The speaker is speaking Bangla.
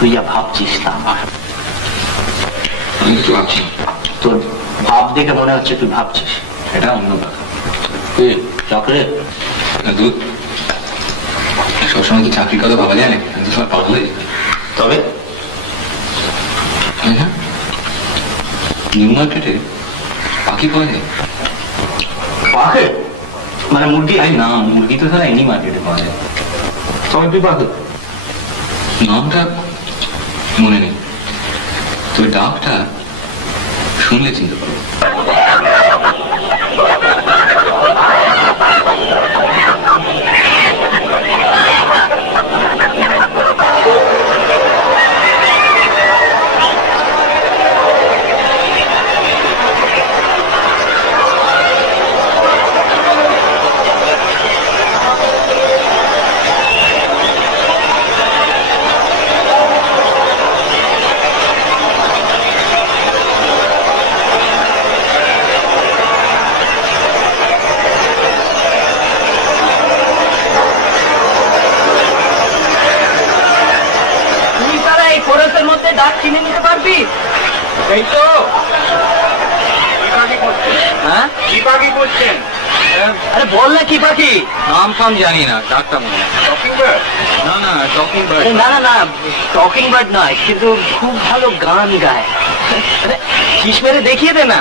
তুই যা ভাবছিস তা আমি কিছু ভাবছি। তোর ভাব দেখে মনে হচ্ছে তুই ভাবছিস। এটা অন্য কথা। চকলেট দুধ সবসময় তো চাকরির কথা ভাবা যায় না, কিন্তু সব পাগল হয়ে যায়। তবে নিউ মার্কেটে পাখি পাওয়া যায়। পাখি মানে মুরগি? না, মুরগি তো তারা এনি মার্কেটে পাওয়া যায়। তবে তুই পাখি নামটা মনে নেই, তবে ডাকটা শুনলে চিনতে পারবো। ডাক চিনে নিতে পারবি? এই তো হ্যাঁ, কি পাখি করছেন? আরে বল না কি পাখি? নাম ফাম জানি না, ডাকটা মনে হয়। Talking bird? না না, টকিং বার্ড। না না না, টকিং বার্ড নয়, কিন্তু খুব ভালো গান গায়। আরে শিস মেরে দেখিয়ে দে না।